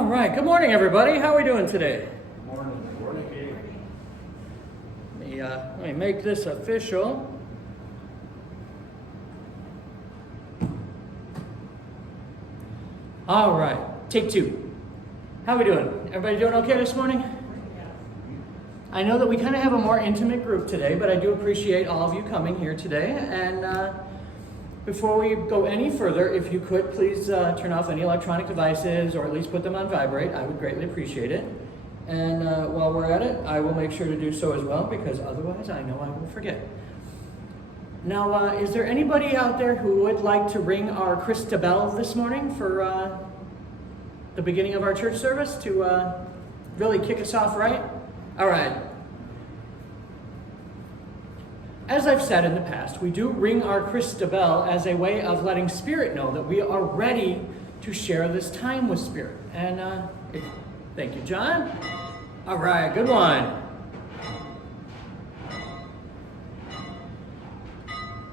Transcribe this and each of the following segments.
All right, good morning, everybody. How are we doing today? Good morning. Good morning. Let me make this official. All right, take two. How are we doing? Everybody doing okay this morning? I know that we kind of have a more intimate group today, but I do appreciate all of you coming here today. And before we go any further, if you could please turn off any electronic devices or at least put them on vibrate, I would greatly appreciate it. And while we're at it, I will make sure to do so as well, because otherwise I know I will forget. Now, is there anybody out there who would like to ring our Christabelle this morning for the beginning of our church service to really kick us off right? All right. As I've said in the past, we do ring our Christabelle as a way of letting Spirit know that we are ready to share this time with Spirit. And thank you, John. All right, good one.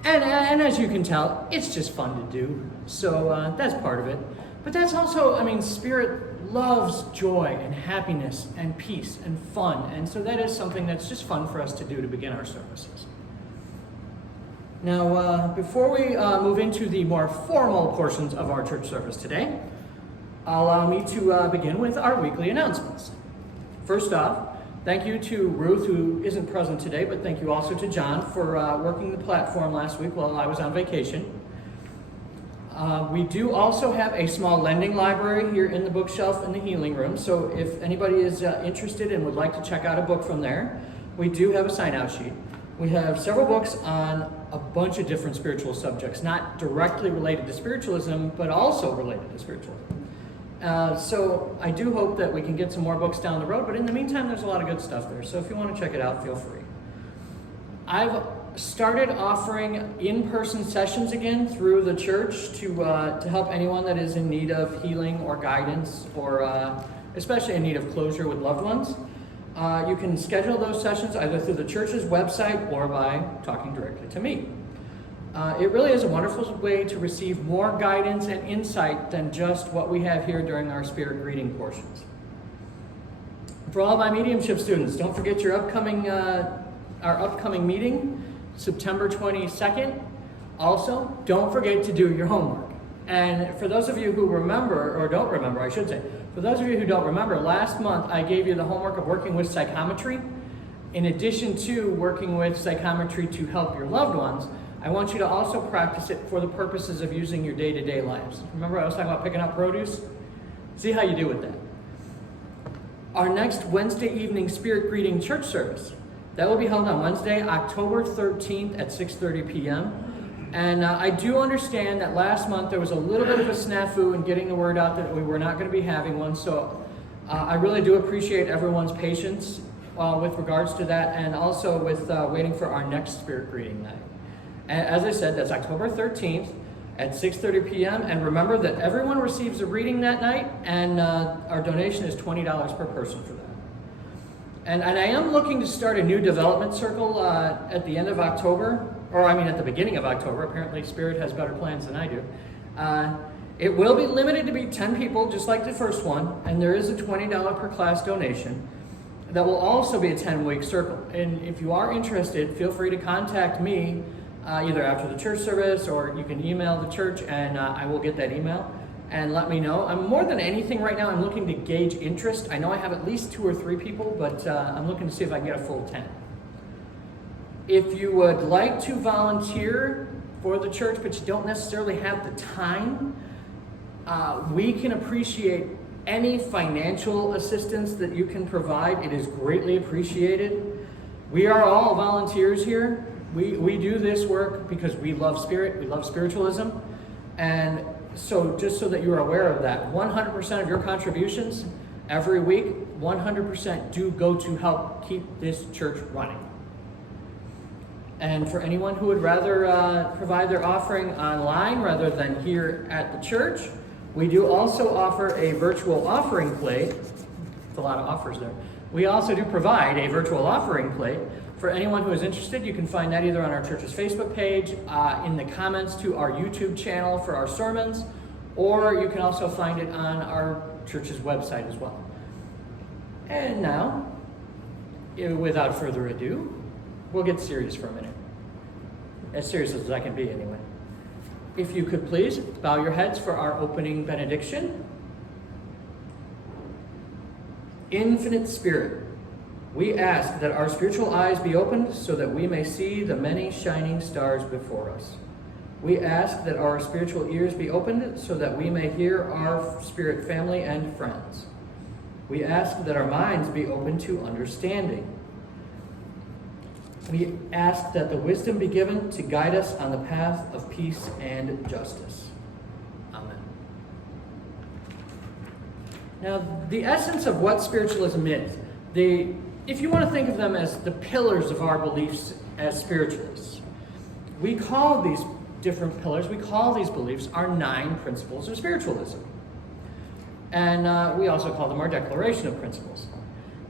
And as you can tell, it's just fun to do. So that's part of it. But that's also, Spirit loves joy and happiness and peace and fun. And so that is something that's just fun for us to do to begin our services. Now, before we move into the more formal portions of our church service today, allow me to begin with our weekly announcements. First off, thank you to Ruth, who isn't present today, but thank you also to John for working the platform last week while I was on vacation. We do also have a small lending library here in the bookshelf in the healing room, so if anybody is interested and would like to check out a book from there, we do have a sign-out sheet. We have several books on a bunch of different spiritual subjects, not directly related to spiritualism, but also related to spiritualism. So I do hope that we can get some more books down the road, but in the meantime, there's a lot of good stuff there. So if you want to check it out, feel free. I've started offering in-person sessions again through the church to help anyone that is in need of healing or guidance, or especially in need of closure with loved ones. You can schedule those sessions either through the church's website or by talking directly to me. It really is a wonderful way to receive more guidance and insight than just what we have here during our spirit greeting portions. For all of my mediumship students, don't forget your our upcoming meeting, September 22nd. Also, don't forget to do your homework. And for those of you who remember, or don't remember, I should say, for those of you who don't remember, last month I gave you the homework of working with psychometry. In addition to working with psychometry to help your loved ones, I want you to also practice it for the purposes of using your day-to-day lives. Remember I was talking about picking up produce? See how you do with that. Our next Wednesday evening Spirit Greeting Church service, that will be held on Wednesday, October 13th at 6:30 p.m. And I do understand that last month there was a little bit of a snafu in getting the word out that we were not going to be having one. So I really do appreciate everyone's patience with regards to that, and also with waiting for our next Spirit Greeting night. And as I said, that's October 13th at 6:30 p.m. And remember that everyone receives a reading that night, and our donation is $20 per person for that. And I am looking to start a new development circle at the end of October, at the beginning of October. Apparently Spirit has better plans than I do. It will be limited to be 10 people, just like the first one, and there is a $20 per class donation. That will also be a 10-week circle. And if you are interested, feel free to contact me either after the church service, or you can email the church, and I will get that email and let me know. I'm more than anything right now, I'm looking to gauge interest. I know I have at least 2 or 3 people, but I'm looking to see if I can get a full 10. If you would like to volunteer for the church, but you don't necessarily have the time, we can appreciate any financial assistance that you can provide. It is greatly appreciated. We are all volunteers here. We do this work because we love Spirit, we love spiritualism. And so just so that you are aware of that, 100% of your contributions every week, 100% do go to help keep this church running. And for anyone who would rather provide their offering online rather than here at the church, we do also offer a virtual offering plate. It's a lot of offers there. We also do provide a virtual offering plate. For anyone who is interested, you can find that either on our church's Facebook page, in the comments to our YouTube channel for our sermons, or you can also find it on our church's website as well. And now, without further ado, we'll get serious for a minute. As serious as I can be, anyway. If you could please bow your heads for our opening benediction. Infinite Spirit, we ask that our spiritual eyes be opened so that we may see the many shining stars before us. We ask that our spiritual ears be opened so that we may hear our spirit family and friends. We ask that our minds be open to understanding. We ask that the wisdom be given to guide us on the path of peace and justice. Amen. Now, the essence of what spiritualism is, if you want to think of them as the pillars of our beliefs as spiritualists, we call these different pillars, we call these beliefs our 9 principles of spiritualism. And we also call them our declaration of principles.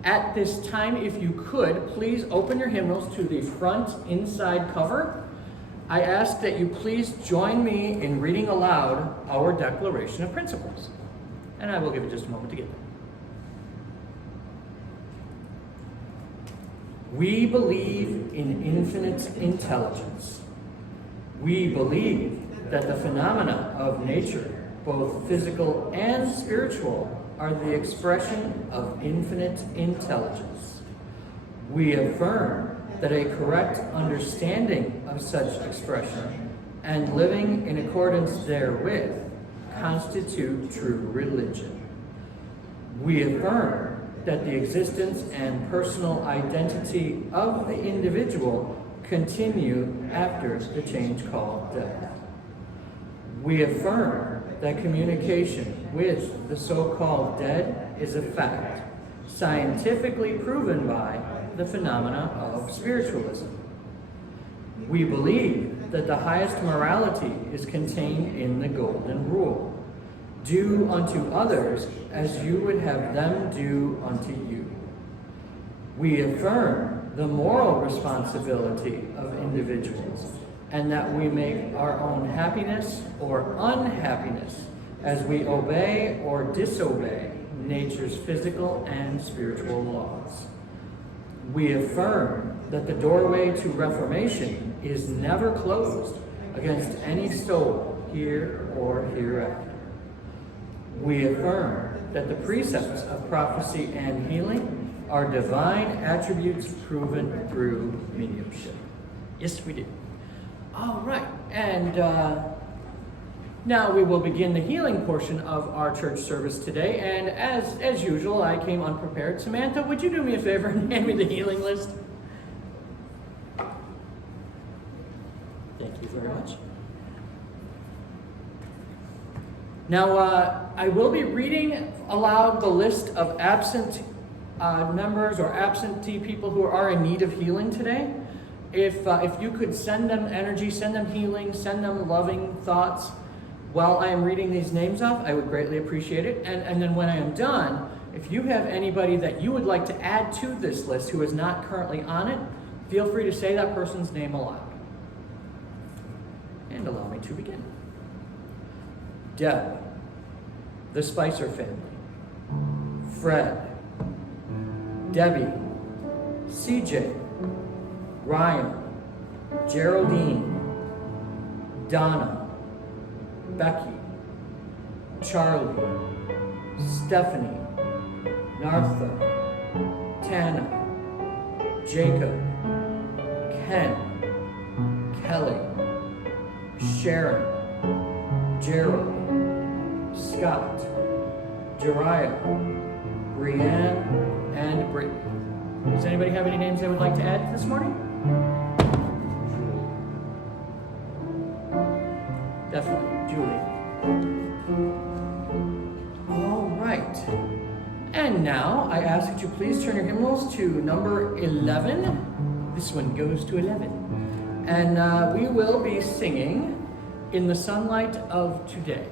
At this time, if you could, please open your hymnals to the front inside cover. I ask that you please join me in reading aloud our declaration of principles. And I will give it just a moment to get there. We believe in infinite intelligence. We believe that the phenomena of nature, both physical and spiritual, are the expression of infinite intelligence. We affirm that a correct understanding of such expression and living in accordance therewith constitute true religion. We affirm that the existence and personal identity of the individual continue after the change called death. We affirm that communication with the so-called dead is a fact, scientifically proven by the phenomena of spiritualism. We believe that the highest morality is contained in the Golden Rule. Do unto others as you would have them do unto you. We affirm the moral responsibility of individuals, and that we make our own happiness or unhappiness as we obey or disobey nature's physical and spiritual laws. We affirm that the doorway to reformation is never closed against any soul here or hereafter. We affirm that the precepts of prophecy and healing are divine attributes proven through mediumship. Yes, we do. All right, and now we will begin the healing portion of our church service today. And as usual, I came unprepared. Samantha, would you do me a favor and hand me the healing list? Thank you very much. Now, I will be reading aloud the list of absent members or absentee people who are in need of healing today. If you could send them energy, send them healing, send them loving thoughts while I am reading these names off, I would greatly appreciate it. And then when I am done, if you have anybody that you would like to add to this list who is not currently on it, feel free to say that person's name aloud. And allow me to begin. Deb, the Spicer family. Fred, Debbie, CJ, Ryan, Geraldine, Donna, Becky, Charlie, Stephanie, Nartha, Tana, Jacob, Ken, Kelly, Sharon, Gerald, Scott, Jariah, Brianne, and Brittany. Does anybody have any names they would like to add this morning? Definitely, Julie. All right. And now I ask that you please turn your hymnals to number 11. This one goes to 11. And we will be singing In the Sunlight of Today.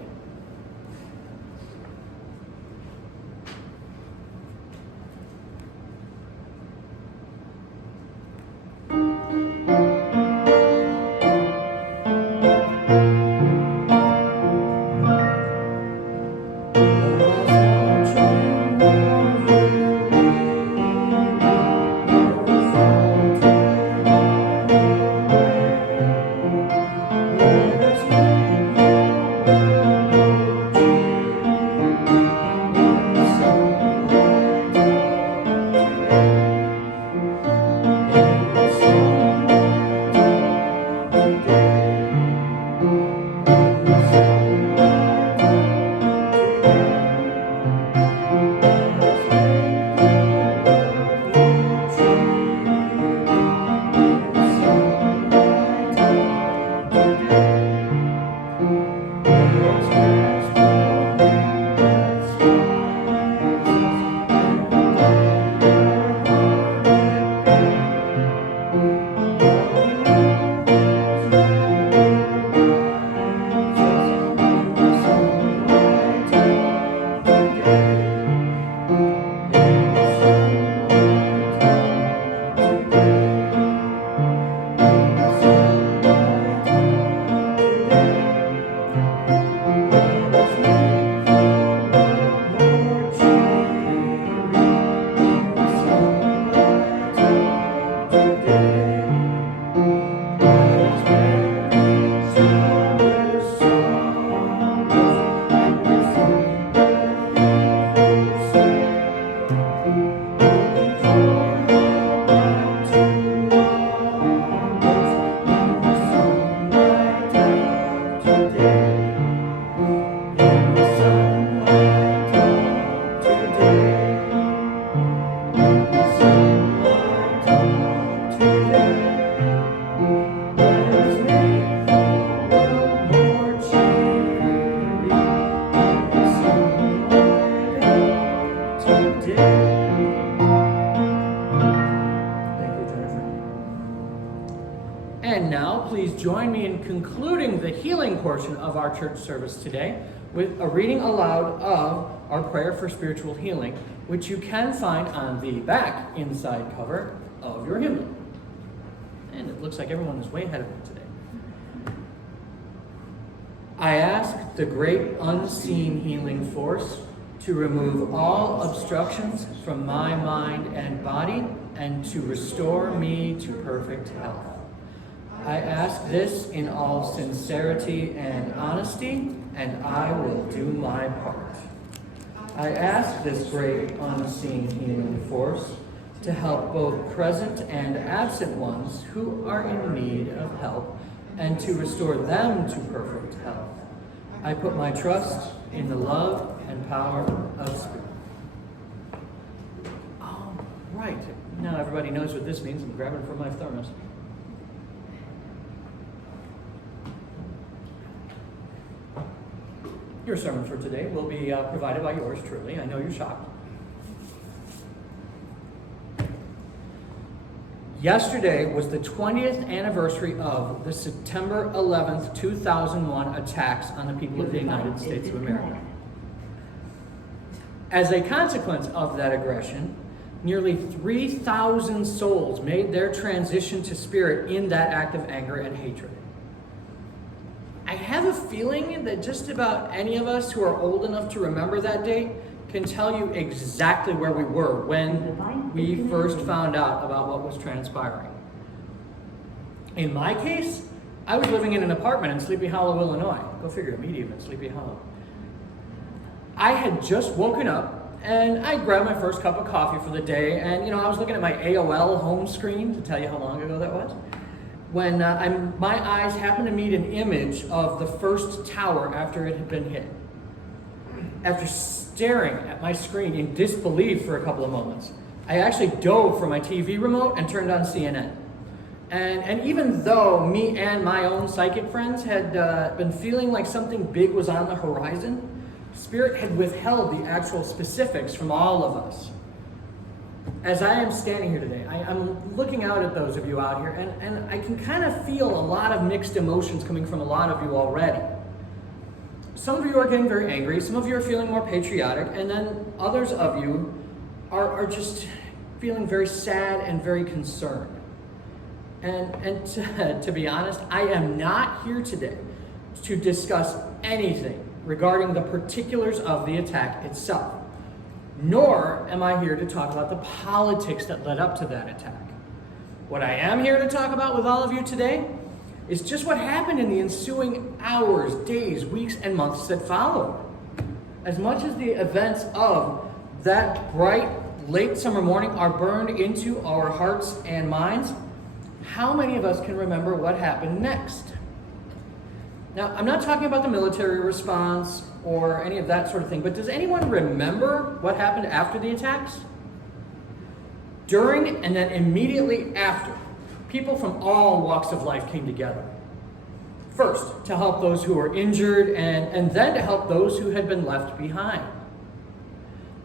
And now, please join me in concluding the healing portion of our church service today with a reading aloud of our prayer for spiritual healing, which you can find on the back inside cover of your hymnal. And it looks like everyone is way ahead of me today. I ask the great unseen healing force to remove all obstructions from my mind and body and to restore me to perfect health. I ask this in all sincerity and honesty, and I will do my part. I ask this great unseen healing force to help both present and absent ones who are in need of help and to restore them to perfect health. I put my trust in the love and power of Spirit. All right, now everybody knows what this means. I'm grabbing from my thermos. Your sermon for today will be provided by yours truly. I know you're shocked. Yesterday was the 20th anniversary of the September 11th, 2001 attacks on the people of the United States of America. As a consequence of that aggression, nearly 3,000 souls made their transition to spirit in that act of anger and hatred. I have a feeling that just about any of us who are old enough to remember that date can tell you exactly where we were when we first found out about what was transpiring. In my case, I was living in an apartment in Sleepy Hollow, Illinois. Go figure, a medium in Sleepy Hollow. I had just woken up and I grabbed my first cup of coffee for the day, and I was looking at my AOL home screen to tell you how long ago that was, when my eyes happened to meet an image of the first tower after it had been hit. After staring at my screen in disbelief for a couple of moments, I actually dove for my TV remote and turned on CNN. And even though me and my own psychic friends had been feeling like something big was on the horizon, Spirit had withheld the actual specifics from all of us. As I am standing here today, I'm looking out at those of you out here, and I can kind of feel a lot of mixed emotions coming from a lot of you already. Some of you are getting very angry, some of you are feeling more patriotic, and then others of you are just feeling very sad and very concerned. And to be honest, I am not here today to discuss anything regarding the particulars of the attack itself. Nor am I here to talk about the politics that led up to that attack. What I am here to talk about with all of you today is just what happened in the ensuing hours, days, weeks, and months that followed. As much as the events of that bright, late summer morning are burned into our hearts and minds, how many of us can remember what happened next? Now, I'm not talking about the military response or any of that sort of thing, but does anyone remember what happened after the attacks? During and then immediately after, people from all walks of life came together. First, to help those who were injured, and then to help those who had been left behind.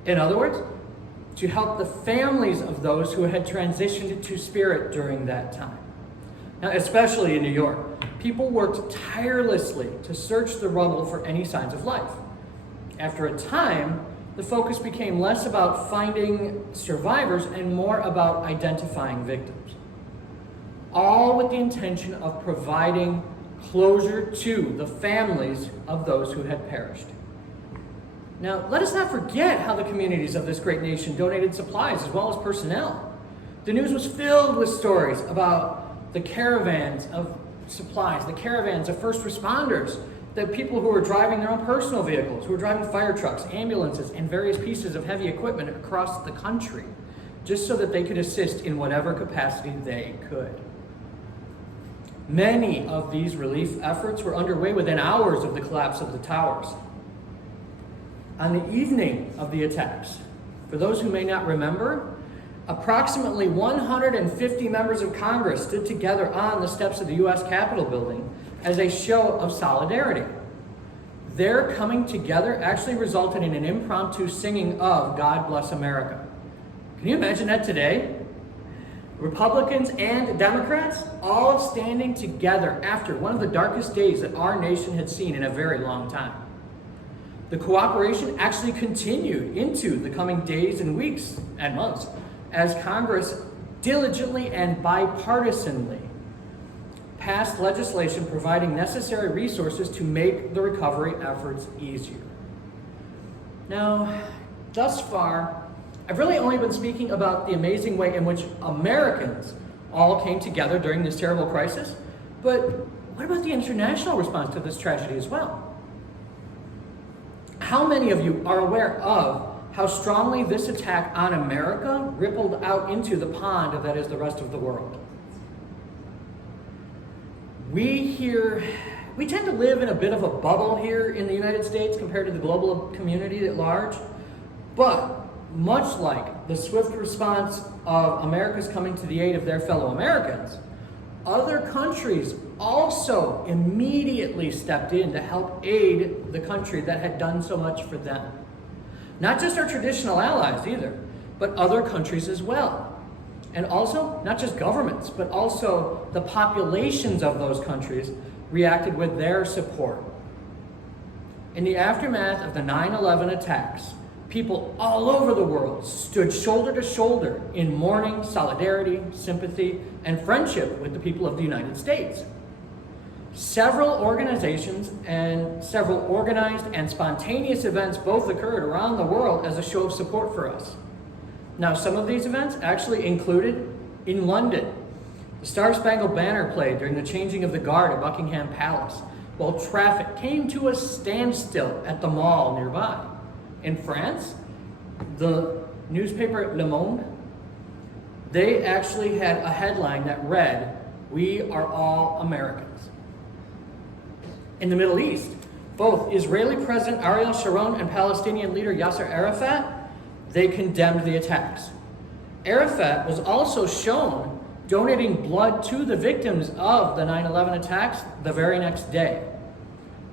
In other words, to help the families of those who had transitioned to spirit during that time. Now, especially in New York, people worked tirelessly to search the rubble for any signs of life. After a time, the focus became less about finding survivors and more about identifying victims. All with the intention of providing closure to the families of those who had perished. Now, let us not forget how the communities of this great nation donated supplies as well as personnel. The news was filled with stories about the caravans of supplies, the caravans of first responders, the people who were driving their own personal vehicles, who were driving fire trucks, ambulances, and various pieces of heavy equipment across the country, just so that they could assist in whatever capacity they could. Many of these relief efforts were underway within hours of the collapse of the towers. On the evening of the attacks, for those who may not remember, approximately 150 members of Congress stood together on the steps of the U.S. Capitol building as a show of solidarity. Their coming together actually resulted in an impromptu singing of God Bless America. Can you imagine that today? Republicans and Democrats all standing together after one of the darkest days that our nation had seen in a very long time. The cooperation actually continued into the coming days and weeks and months as Congress diligently and bipartisanly passed legislation providing necessary resources to make the recovery efforts easier. Now, thus far, I've really only been speaking about the amazing way in which Americans all came together during this terrible crisis, but what about the international response to this tragedy as well? How many of you are aware of how strongly this attack on America rippled out into the pond that is the rest of the world? We tend to live in a bit of a bubble here in the United States compared to the global community at large, but much like the swift response of America's coming to the aid of their fellow Americans, other countries also immediately stepped in to help aid the country that had done so much for them. Not just our traditional allies either, but other countries as well. And also, not just governments, but also the populations of those countries reacted with their support. In the aftermath of the 9/11 attacks, people all over the world stood shoulder to shoulder in mourning, solidarity, sympathy, and friendship with the people of the United States. Several organizations and several organized and spontaneous events both occurred around the world as a show of support for us. Now, some of these events actually included in London. The Star-Spangled Banner played during the changing of the guard at Buckingham Palace, while traffic came to a standstill at the mall nearby. In France, the newspaper Le Monde, they actually had a headline that read, "We are all Americans." In the Middle East, both Israeli President Ariel Sharon and Palestinian leader Yasser Arafat, they condemned the attacks. Arafat was also shown donating blood to the victims of the 9/11 attacks the very next day.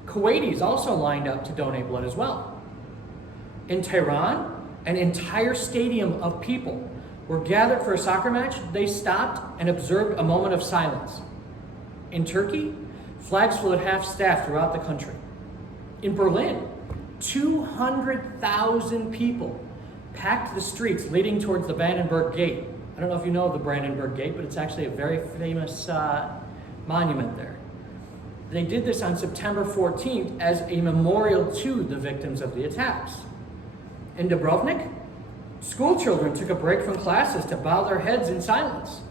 Kuwaitis also lined up to donate blood as well. In Tehran, an entire stadium of people were gathered for a soccer match. They stopped and observed a moment of silence. In Turkey, flags flew at half-staff throughout the country. In Berlin, 200,000 people packed the streets leading towards the Brandenburg Gate. I don't know if you know the Brandenburg Gate, but it's actually a very famous monument there. They did this on September 14th as a memorial to the victims of the attacks. In Dubrovnik, school children took a break from classes to bow their heads in silence.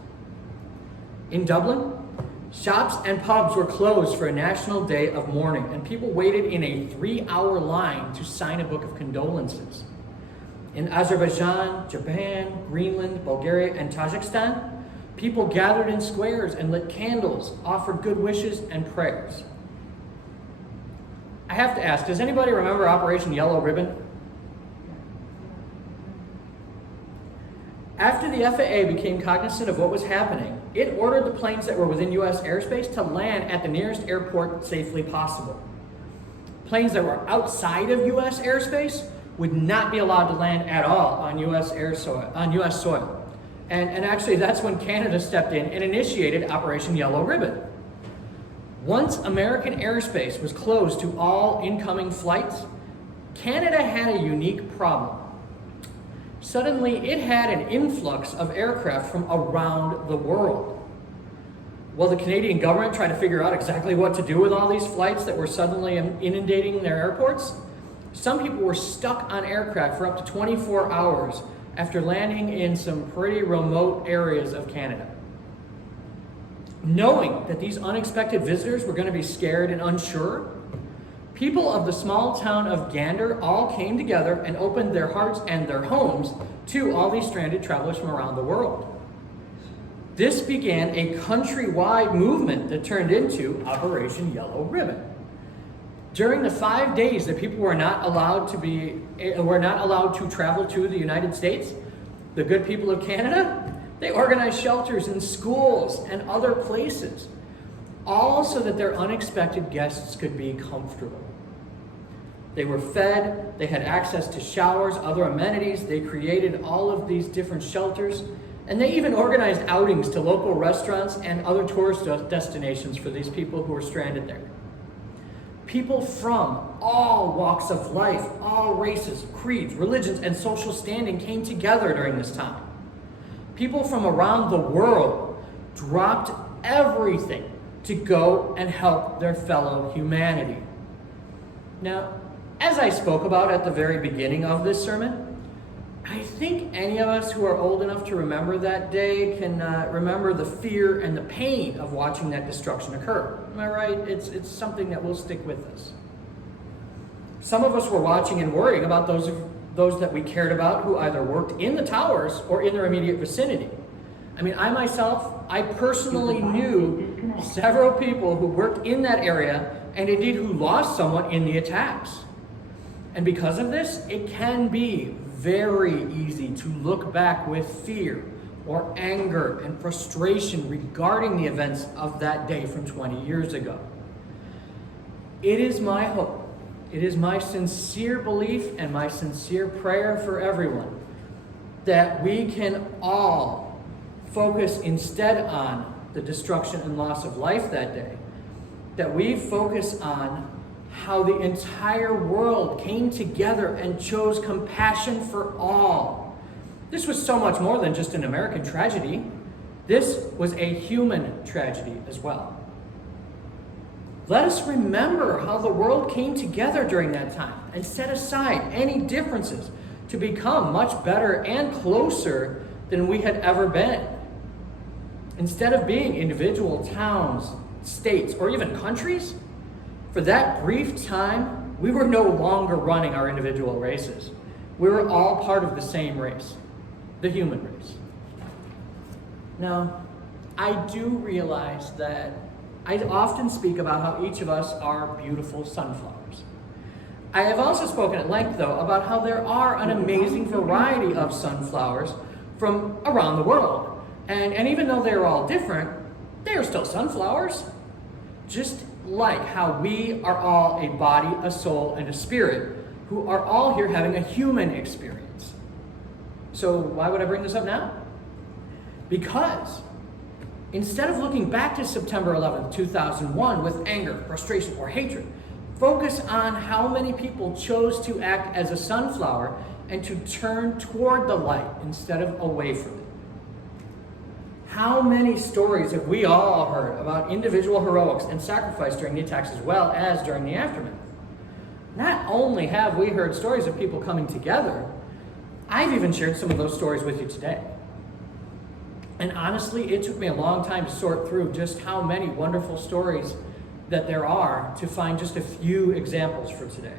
In Dublin, shops and pubs were closed for a national day of mourning, and people waited in a 3-hour line to sign a book of condolences. In Azerbaijan, Japan, Greenland, Bulgaria, and Tajikistan, people gathered in squares and lit candles, offered good wishes and prayers. I have to ask, does anybody remember Operation Yellow Ribbon? After the FAA became cognizant of what was happening, it ordered the planes that were within U.S. airspace to land at the nearest airport safely possible. Planes that were outside of U.S. airspace would not be allowed to land at all on U.S. soil. And actually, that's when Canada stepped in and initiated Operation Yellow Ribbon. Once American airspace was closed to all incoming flights, Canada had a unique problem. Suddenly, it had an influx of aircraft from around the world. While the Canadian government tried to figure out exactly what to do with all these flights that were suddenly inundating their airports, some people were stuck on aircraft for up to 24 hours after landing in some pretty remote areas of Canada. Knowing that these unexpected visitors were going to be scared and unsure, people of the small town of Gander all came together and opened their hearts and their homes to all these stranded travelers from around the world. This began a countrywide movement that turned into Operation Yellow Ribbon. During the 5 days that people were not allowed to travel to the United States, the good people of Canada, they organized shelters in schools and other places, all so that their unexpected guests could be comfortable. They were fed, they had access to showers, other amenities, they created all of these different shelters, And they even organized outings to local restaurants and other tourist destinations for these people who were stranded there. People from all walks of life, all races, creeds, religions, and social standing came together during this time. People from around the world dropped everything to go and help their fellow humanity. Now, as I spoke about at the very beginning of this sermon, I think any of us who are old enough to remember that day can remember the fear and the pain of watching that destruction occur. Am I right? It's something that will stick with us. Some of us were watching and worrying about those that we cared about who either worked in the towers or in their immediate vicinity. I mean, I personally knew several people who worked in that area and indeed who lost someone in the attacks. And because of this, it can be very easy to look back with fear or anger and frustration regarding the events of that day from 20 years ago. It is my hope, it is my sincere belief and my sincere prayer for everyone that we can all focus instead on the destruction and loss of life that day, that we focus on how the entire world came together and chose compassion for all. This was so much more than just an American tragedy. This was a human tragedy as well. Let us remember how the world came together during that time and set aside any differences to become much better and closer than we had ever been. Instead of being individual towns, states, or even countries, for that brief time, we were no longer running our individual races. We were all part of the same race, the human race. Now, I do realize that I often speak about how each of us are beautiful sunflowers. I have also spoken at length, though, about how there are an amazing variety of sunflowers from around the world. And even though they're all different, they are still sunflowers. Just like how we are all a body, a soul, and a spirit, who are all here having a human experience. So why would I bring this up now? Because instead of looking back to September 11th, 2001 with anger, frustration, or hatred, focus on how many people chose to act as a sunflower and to turn toward the light instead of away from it. How many stories have we all heard about individual heroics and sacrifice during the attacks as well as during the aftermath? Not only have we heard stories of people coming together, I've even shared some of those stories with you today. And honestly, it took me a long time to sort through just how many wonderful stories that there are to find just a few examples for today.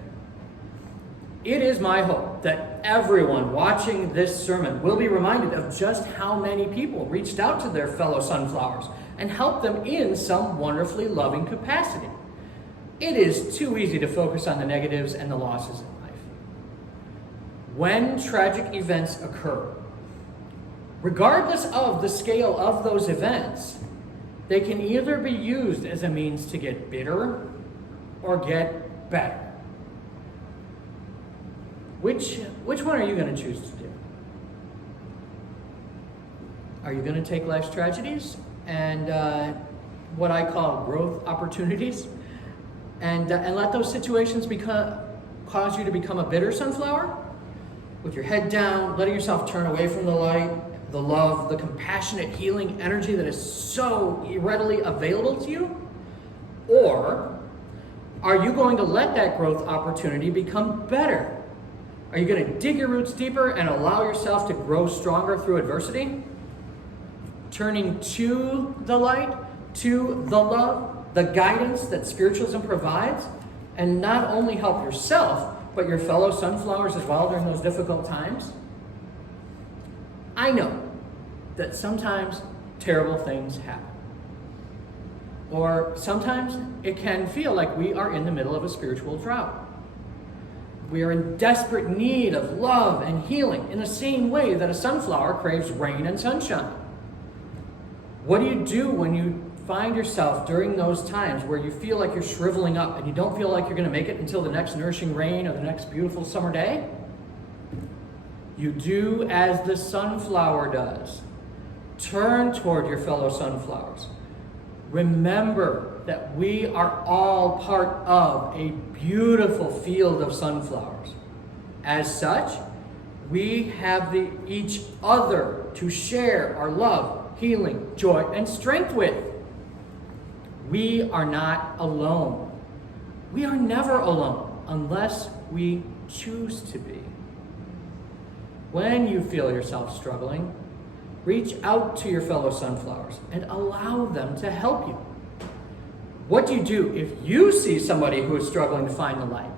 It is my hope that everyone watching this sermon will be reminded of just how many people reached out to their fellow sunflowers and helped them in some wonderfully loving capacity. It is too easy to focus on the negatives and the losses in life. When tragic events occur, regardless of the scale of those events, they can either be used as a means to get bitter or get better. Which one are you going to choose to do? Are you going to take life's tragedies and what I call growth opportunities and let those situations cause you to become a bitter sunflower? With your head down, letting yourself turn away from the light, the love, the compassionate, healing energy that is so readily available to you? Or are you going to let that growth opportunity become better? Are you going to dig your roots deeper and allow yourself to grow stronger through adversity? Turning to the light, to the love, the guidance that spiritualism provides, and not only help yourself, but your fellow sunflowers as well during those difficult times? I know that sometimes terrible things happen. Or sometimes it can feel like we are in the middle of a spiritual drought. We are in desperate need of love and healing in the same way that a sunflower craves rain and sunshine. What do you do when you find yourself during those times where you feel like you're shriveling up and you don't feel like you're going to make it until the next nourishing rain or the next beautiful summer day? You do as the sunflower does. Turn toward your fellow sunflowers. Remember that we are all part of a beautiful field of sunflowers. As such, we have each other to share our love, healing, joy, and strength with. We are not alone. We are never alone unless we choose to be. When you feel yourself struggling, reach out to your fellow sunflowers and allow them to help you. What do you do if you see somebody who is struggling to find the light?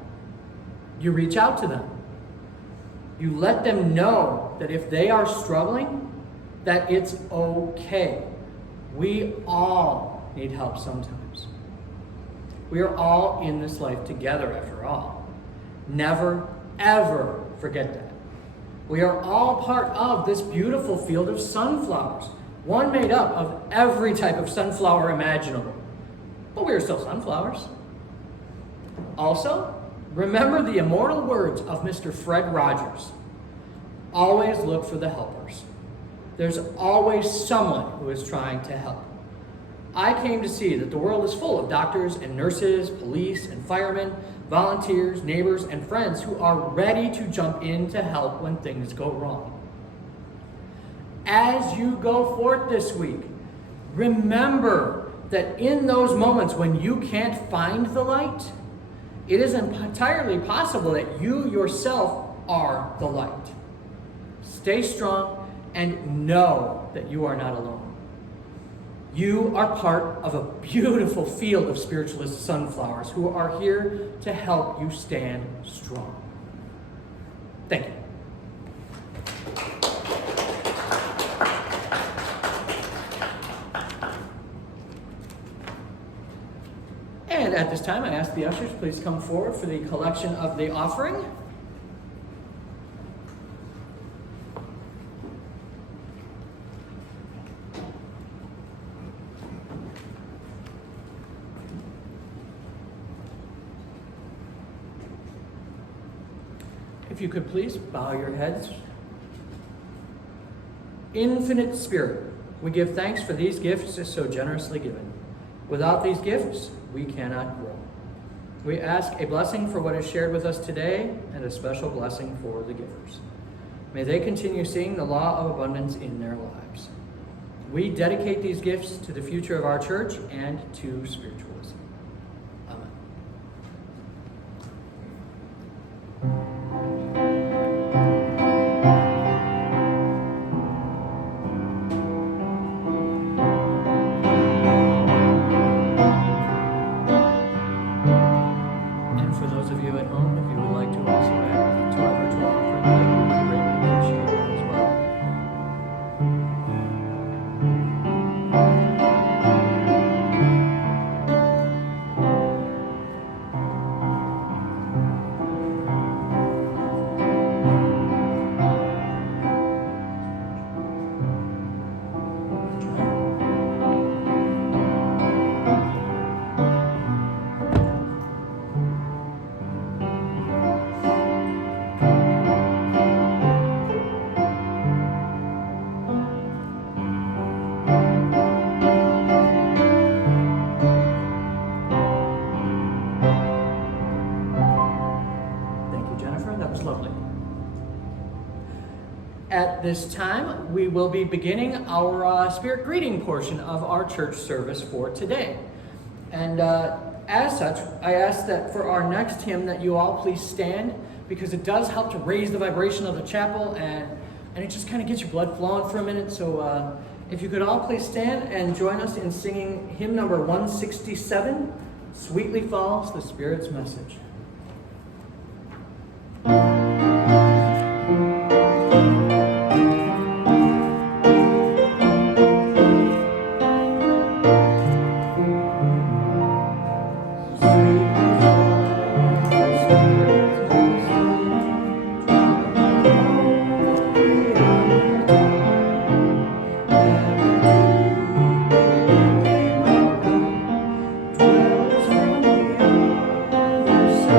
You reach out to them. You let them know that if they are struggling, that it's okay. We all need help sometimes. We are all in this life together after all. Never, ever forget that. We are all part of this beautiful field of sunflowers, one made up of every type of sunflower imaginable. But we are still sunflowers. Also, remember the immortal words of Mr. Fred Rogers. Always look for the helpers. There's always someone who is trying to help. I came to see that the world is full of doctors and nurses, police and firemen, volunteers, neighbors, and friends who are ready to jump in to help when things go wrong. As you go forth this week, remember that in those moments when you can't find the light, it is entirely possible that you yourself are the light. Stay strong and know that you are not alone. You are part of a beautiful field of spiritualist sunflowers who are here to help you stand strong. Thank you. And at this time, I ask the ushers please come forward for the collection of the offering. If you could please bow your heads. Infinite Spirit, we give thanks for these gifts so generously given. Without these gifts, we cannot grow. We ask a blessing for what is shared with us today and a special blessing for the givers. May they continue seeing the law of abundance in their lives. We dedicate these gifts to the future of our church and to spiritualism. Amen. At this time, we will be beginning our spirit greeting portion of our church service for today. And as such, I ask that for our next hymn that you all please stand, because it does help to raise the vibration of the chapel, and it just kind of gets your blood flowing for a minute. So if you could all please stand and join us in singing hymn number 167, Sweetly Falls the Spirit's Message. Dwells on the other side.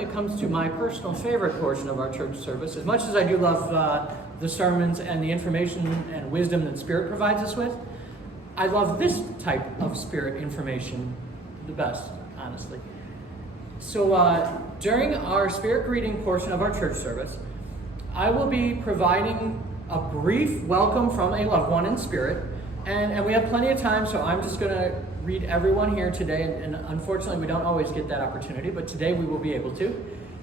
it comes to my personal favorite portion of our church service. As much as I do love the sermons and the information and wisdom that Spirit provides us with, I love this type of Spirit information the best, honestly. So during our Spirit greeting portion of our church service, I will be providing a brief welcome from a loved one in Spirit. And we have plenty of time, so I'm just going to read everyone here today. And unfortunately, we don't always get that opportunity, but today we will be able to.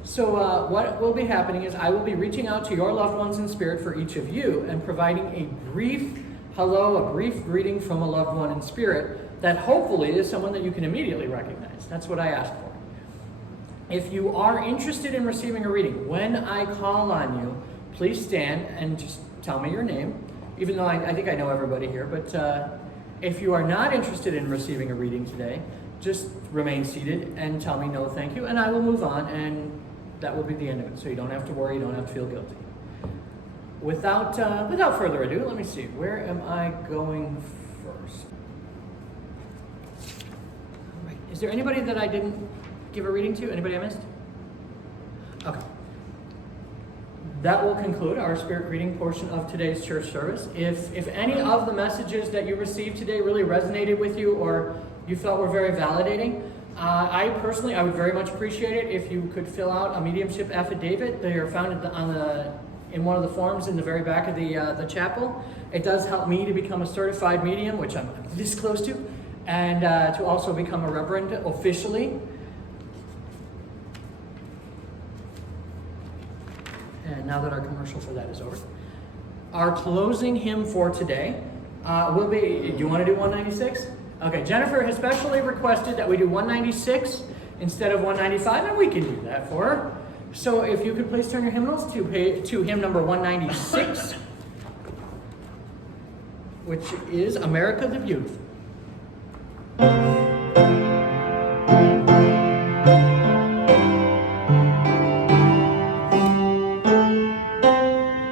So what will be happening is I will be reaching out to your loved ones in Spirit for each of you and providing a brief hello, a brief greeting from a loved one in Spirit that hopefully is someone that you can immediately recognize. That's what I ask for. If you are interested in receiving a reading, when I call on you, please stand and just tell me your name, even though I think I know everybody here. But if you are not interested in receiving a reading today, just remain seated and tell me no thank you, and I will move on, and that will be the end of it. So you don't have to worry, you don't have to feel guilty. Without further ado, let me see, where am I going first? All right. Is there anybody that I didn't give a reading to? Anybody I missed? Okay. That will conclude our Spirit greeting portion of today's church service. If any of the messages that you received today really resonated with you or you felt were very validating, I would very much appreciate it if you could fill out a mediumship affidavit. They are found in one of the forms in the very back of the chapel. It does help me to become a certified medium, which I'm this close to, and to also become a reverend officially. And now that our commercial for that is over, our closing hymn for today will be, do you want to do 196? Okay, Jennifer has specially requested that we do 196 instead of 195, and we can do that for her. So if you could please turn your hymnals to hymn number 196, which is America the Beautiful.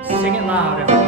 Sing it loud, everybody.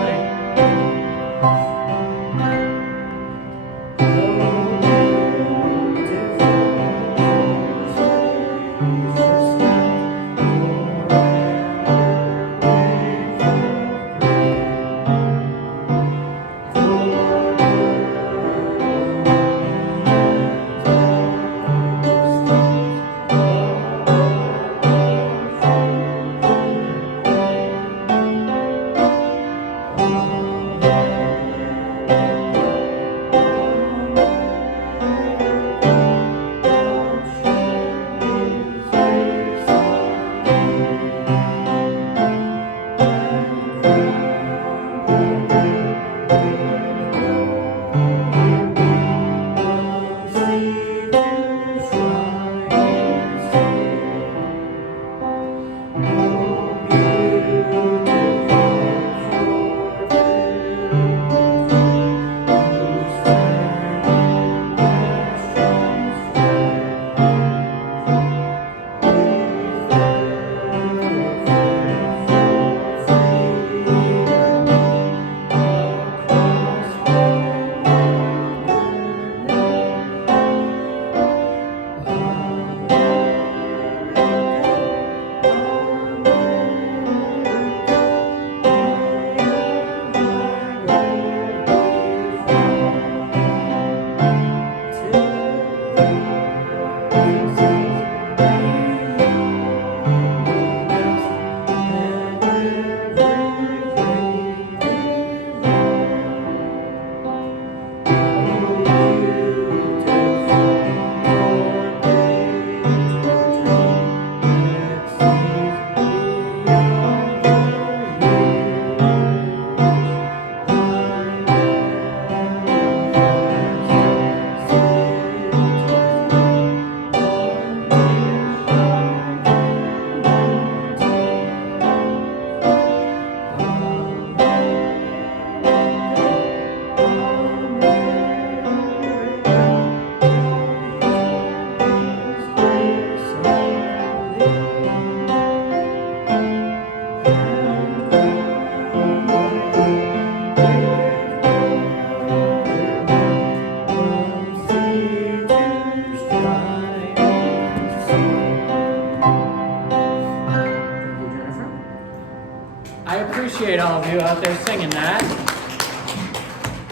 all of you out there singing that.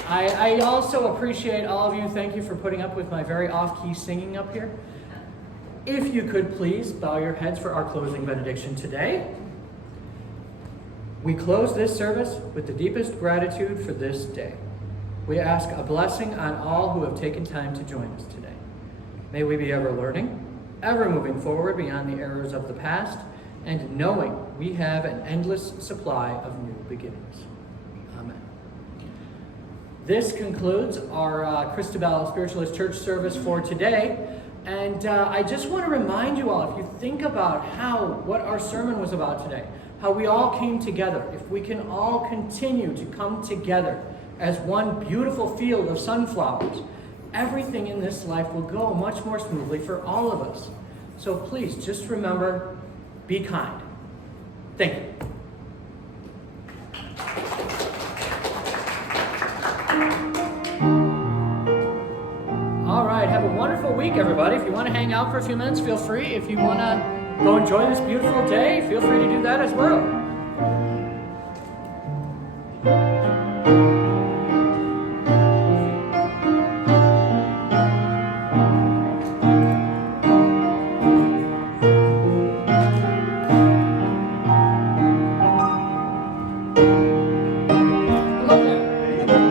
I also appreciate all of you. Thank you for putting up with my very off-key singing up here. If you could please bow your heads for our closing benediction today. We close this service with the deepest gratitude for this day. We ask a blessing on all who have taken time to join us today. May we be ever learning, ever moving forward beyond the errors of the past, and knowing we have an endless supply of new beginnings. Amen. This concludes our Christabelle Spiritualist Church service for today. And I just want to remind you all, if you think about what our sermon was about today, how we all came together, if we can all continue to come together as one beautiful field of sunflowers, everything in this life will go much more smoothly for all of us. So please, just remember, be kind. Thank you. All right, have a wonderful week, everybody. If you want to hang out for a few minutes, feel free. If you want to go enjoy this beautiful day, feel free to do that as well.